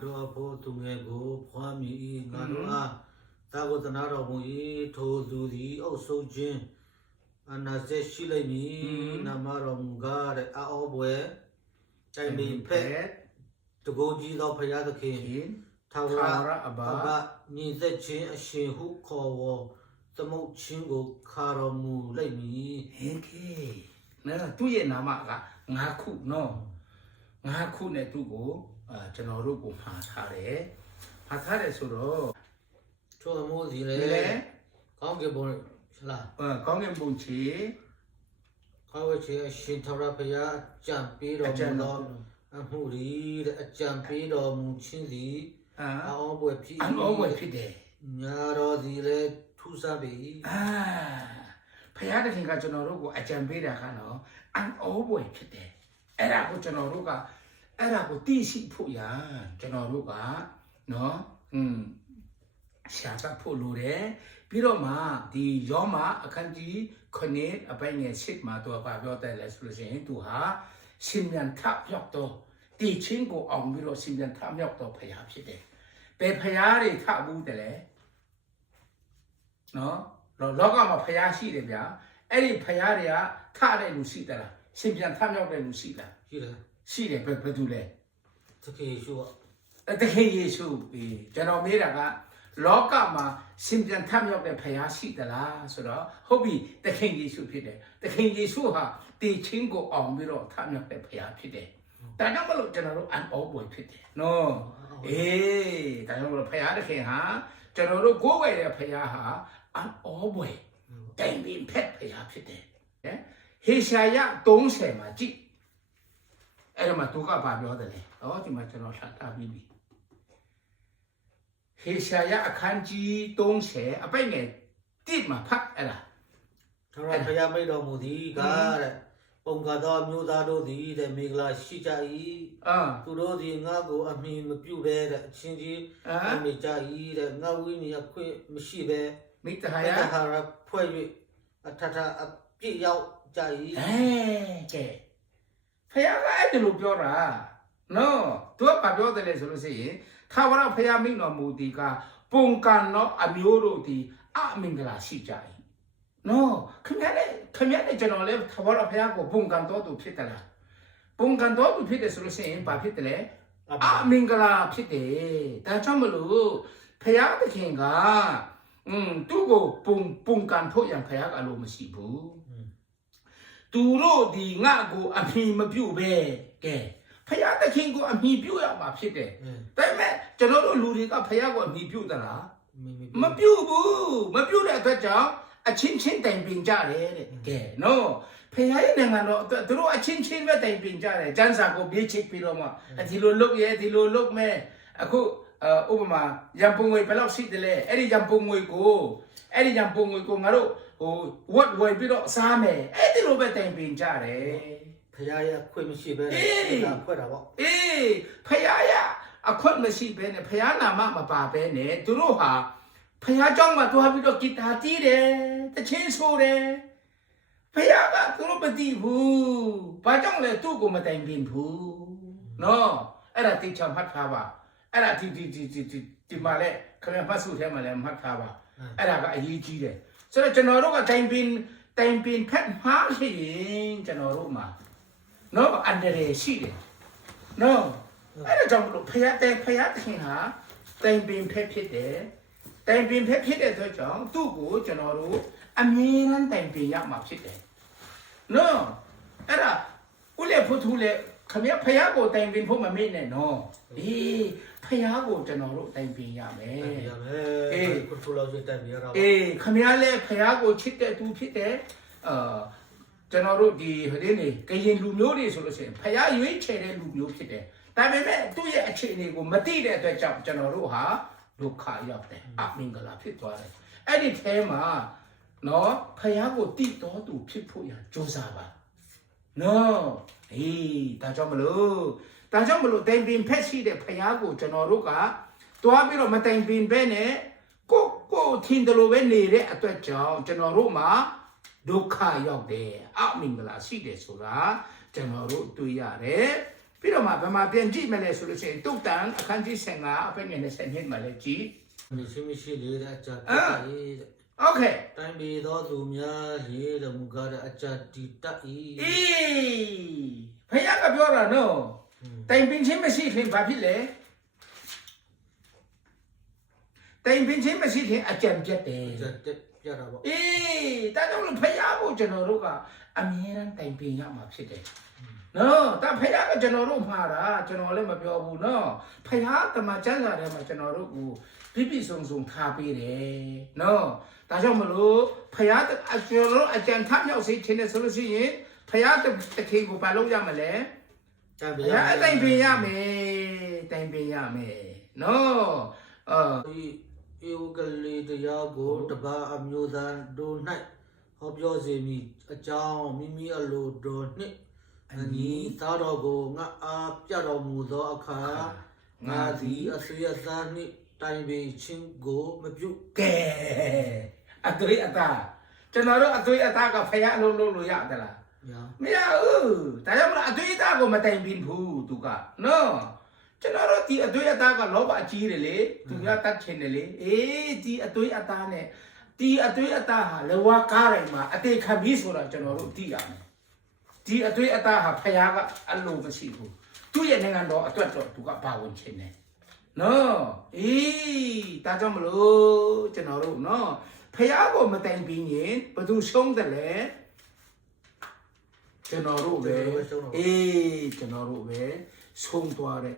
do apo tumego phami ngado a tago tanaro mu I tho du di au so jin anaze shi lai mi namaro nga de a o bwe chai mi phet to go ji do phaya the khin thawra aba ni ze chin a shin hu kho wo tamok chin go kharo mu lai mi heke na tu ye nama ka nga khu no nga khu ne tu ko ကျွန်တော်တို့ကိုမှားထားတယ်မှားထားတယ်ဆိုတော့ cho mo gì le con cái bon là ကောင်းကင်ဘုံချီ có cái chuyện xin thao ra bây giờ chạm pi đồ mu lo mu đi để chạm pi đồ mu chín gì ông buổi pi အောဘွယ်ဖြစ်တယ် nhà đó gì le thu sa bị ဖယားတခင်ကကျွန်တော်တို့ကိုအကြံပေးတာကနော်အောဘွယ်ဖြစ်တယ်အဲ့ဒါကိုကျွန်တော်တို့ကအဲ့ဒါကိုသိရှိဖို့ရကျွန်တော်တို့ကနော်ရှာတတ်ဖို့လိုတယ်ပြီးတော့မှဒီယောမအခန်းကြီး9အပိုင်းငယ်7မှာသူကပြောတယ်လဲဆိုလို့ရှိရင်သူဟာရှင်မြန်ထပြောက်တော့တီချင်းကိုအောင်ပြီးတော့ရှင်မြန်ထမြောက်တော့ဖယားဖြစ်တယ်ဘယ်ဖယားတွေထဘူးတယ်လဲနော်လောကမှာဖယားရှိတယ်ဗျာအဲ့ဒီဖယားတွေကထတဲ့လူရှိသလားရှင်မြန်ထမြောက်တဲ့လူရှိလား gì đấy ရှိတယ်ဘယ်သူလဲ thực hiện số တခင်ယေရှုကျွန်တော်မေးတာကလောကမှာရှင်ပြန်ထမြောက်တဲ့ဖခင်ရှိသလားဆိုတော့ဟုတ်ပြီတခင်ယေရှုဖြစ်တယ်တခင်ယေရှုဟာတည်ခြင်းကိုအောင်ပြီးတော့ထမြောက်တဲ့ဖခင်ဖြစ်တယ်ဒါကြောင့်မလို့ကျွန်တော်တို့အန်အောပွေဖြစ်တယ်နော်ဒါကြောင့်မလို့ဖခင်တခင်ဟာကျွန်တော်တို့ကိုးဝယ်တဲ့ဖခင်ဟာအန်အောပွေတိုင်ပင်ဖက်ဖခင်ဖြစ်တယ်ဟေရှာယ30မှာကြည့်အဲ့တော့မှသူကဘာပြောတယ်လဲဒီမှာကျွန်တော်ဆက်တာပြီးပြီဟေရှာယအခန်းကြီး30အပိုက်ငယ်တိမှာဖတ်အဲ့လား thao ra bây giờ mấy đồ mu gì cả đấy bông cả đó miêu ra đồ gì để mình là xí cha ý tu đồ gì ngã go anh mình mà piu đấy đấy xin gì anh mình cha ý đấy ngã uy mình áp quê mình xí bé မိတ္တဟာ bây ယ giờ hà ra phơi bị thà thà bị yau cha ý ကဲဖယားကအဲ့ဒီလိုပြောတာနော်သူကဘာပြောတယ်လဲဆိုလို့ရှိရင်သာဝရဖယားမိန့်တော်မူဒီကပုံကံတော့အမျိုးတို့ဒီအမင်္ဂလာရှိကြ၏နော်ခင်ဗျားလည်းကျွန်တော်လည်းသာဝရဖယားကိုပုံကံတော်သူဖြစ်တယ်လားပုံကံတော်သူဖြစ်တယ်ဆိုလို့ရှိရင်ဘာဖြစ်တယ်လဲအမင်္ဂလာဖြစ်တယ်ဒါကြောင့်မလို့ဖယားသခင်ကသူ့ကိုပုံကံဖို့ရန်ဖယားကအလိုမရှိဘူးသူတို့ဒီငါကိုအမိမပြုတ်ပဲကဲဖယားသခင်ကိုအမိပြုတ်ရမှာဖြစ်တယ်ဒါပေမဲ့ကျွန်တော်တို့လူတွေကဖယားကိုအမိပြုတ်သလားမပြုတ်ဘူးမပြုတ်တဲ့အတွက်ကြောင့်အချင်းချင်းတိုင်ပင်ကြတယ်တဲ့ကဲနော်ဖယားရဲ့နိုင်ငံတော်အတွက်သူတို့အချင်းချင်းပဲတိုင်ပင်ကြတယ်ကျမ်းစာကိုပြေးချစ်ပြီးတော့မှဒီလိုလုပ်ရဲဒီလိုလုပ်မယ်အခုဥပမာရံပုံငွေဘယ်လောက်ရှိတယ်လဲအဲ့ဒီရံပုံငွေကိုငါတို့ဝတ်ဝယ်ပြီးတော့စားမယ်အဲ့ဒီလိုပဲတိုင်ပင်ကြတယ် bây giờ ya quê mình xí bé là quê nào vậy ဖယားရအခွင့်မရှိဘဲနဲ့ဖယားနာမမပါဘဲနဲ့သူတို့ဟာဖယားเจ้าမှာတွားပြီးတော့ဂီတာတီးတယ်တချင်းဆိုတယ်ဖယားကသူတို့မသိဘူးဘာကြောင့်လဲသူ့ကိုမတိုင်ပင်ဘူးနော်အဲ့ဒါတိကျမှတ်ထားပါအဲ့ဒါဒီမှာလဲခင်ဗျာမှတ်စုထဲမှာလဲမှတ်ထားပါအဲ့ဒါကအရေးကြီးတယ်ဆိုတော့ကျွန်တော်တို့ကတိုင်ပင်ဖက်မှားရှိရင်ကျွန်တော်တို့မှာနော်အန်ဒရယ်ရှိတယ်နော်အဲ့ဒါကြောင့်မလို့ဖယားတခင်ဟာတိုင်ပင်ဖက်ဖြစ်တယ်တိုင်ပင်ဖက်ဖြစ်တဲ့အတွက်ကြောင့်သူ့ကိုကျွန်တော်တို့အမြဲတမ်းတိုင်ပင်ရမှာဖြစ်တယ်နော်အဲ့ဒါဦးလေဖို့ထူလေခင်ဗျာဖယားကိုတိုင်ပင်ဖို့မမေ့နဲ့နော်ဖယားကိုကျွန်တော်တို့တိုင်ပင်ရမယ် คุณทุเราจะแต่มีเรา ခင်ဗျားလည်းဖယားကိုချစ်တဲ့သူဖြစ်တယ်ကျွန်တော်တို့ဒီဟိုဒီနေကရင်လူမျိုးတွေဆိုလို့ရှိရင်ဖယားရွေးချယ်တဲ့လူမျိုးဖြစ်တယ်ဒါပေမဲ့သူ့ရဲ့အခြေအနေကိုမသိတဲ့အတွက်ကြောင့်ကျွန်တော်တို့ဟာဒုက္ခရောက်တယ်အမင်္ဂလာဖြစ်သွားတယ်အဲ့ဒီထဲမှာနော်ဖယားကိုတည်တော်သူဖြစ်ဖို့ရကြိုးစားပါနော်ဒါကြောင့်မလို့တိုင်ပင်ဖက်ရှိတဲ့ဖယားကိုကျွန်တော်တို့ကတွားပြီးတော့မတိုင်ပင်ပဲနဲ့ကိုထင်တယ်လို့ပဲနေတဲ့အတွက်ကြောင့်ကျွန်တော်တို့မှာဒုက္ခရောက်တယ်အမင်္ဂလာရှိတယ်ဆိုတာကျွန်တော်တို့တွေ့ရတယ် ပြီးတော့မှဗမာပြန်ကြည့်မယ်လေဆိုလို့ရှိရင်တုတ်တန်အခန်းကြီး15အဖက်ငယ်20နှစ်မှလည်းကြည့် မရှိလေတဲ့အကြတိတအေး โอเค တိုင်းပြည်သောသူများလေတော်မူကားတဲ့အကြတိတအေး အေးဖခင်ကပြောတာနော်တိုင်ပင်ချင်းမရှိခင်ဘာဖြစ်လဲတိုင်ပင်ချင်းမရှိခင်အကြံပြတ်တယ် အကြတက်ပြတာပေါ့ အေးဒါကြောင့်လို့ဖခင်ကိုကျွန်တော်တို့ကအမြဲတမ်းတိုင်ပင်ရမှာဖြစ်တယ်နော်ဒါဖခင်ကကျွန်တော်တို့မှားတာကျွန်တော်လည်းမပြောဘူးနော်ဖခင်တမန်ကျမ်းစာထဲမှာကျွန်တော်တို့ကိုပြည့်ပြည့်စုံစုံထားပေးတယ်နော်ဒါကြောင့်မလို့ဖခင်ကျွန်တော်တို့အကြံထမြောက်စေခြင်းနဲ့ဆိုလို့ရှိရင်ဖခင်တခင်ကိုဘာလုပ်ရမလဲ တိုင်း ဘု ပြည် ရားအတိုင်ပင်ရမယ်တိုင်ပင်ရမယ်နော်ဒီဧဝကလေးတရားကိုတပါအမျိုးသားတို့၌ဟောပြောစေမည်အကြောင်းမိမိအလိုတော်နှင့်အညီသားတော်ကိုငါအားပြတော်မူသောအခါငါသည်အဆွေအသားနှင့်တိုင်ပင်ခြင်းကိုမပြု ကဲအတွေ့အတာကျွန်တော်တို့အတွေ့အတာကဖယားလုံးလို့ရတယ်လား ညာ မရဘူးဒါကြောင့်မလို့အတွေ့အတာကိုမတိုင်ပင်ဘူးသူကနော်ကျွန်တော်တို့ဒီအတွေ့အတာကလောဘအကြီးတယ်လေသူကတတ်ချင်တယ်လေအေးဒီအတွေ့အတာနဲ့ဒီအတွေ့အတာဟာလဝကားတိုင်းမှာအတေခံပြီးဆိုတာကျွန်တော်တို့သိရမယ်ဒီအတွေ့အတာဟာဖယားကအလိုမရှိဘူးသူ့ရဲ့နိုင်ငံတော်အတွက်တော့သူကပါဝင်ခြင်းနဲ့နော်အေးဒါကြောင့်မလို့ကျွန်တော်တို့နော်ဖယားကိုမတိုင်ပင်ရင်ဘယ်သူရှုံးတယ်လဲကျွန်တော်တို့ပဲအေးကျွန်တော်တို့ပဲဆုံးသွားတယ်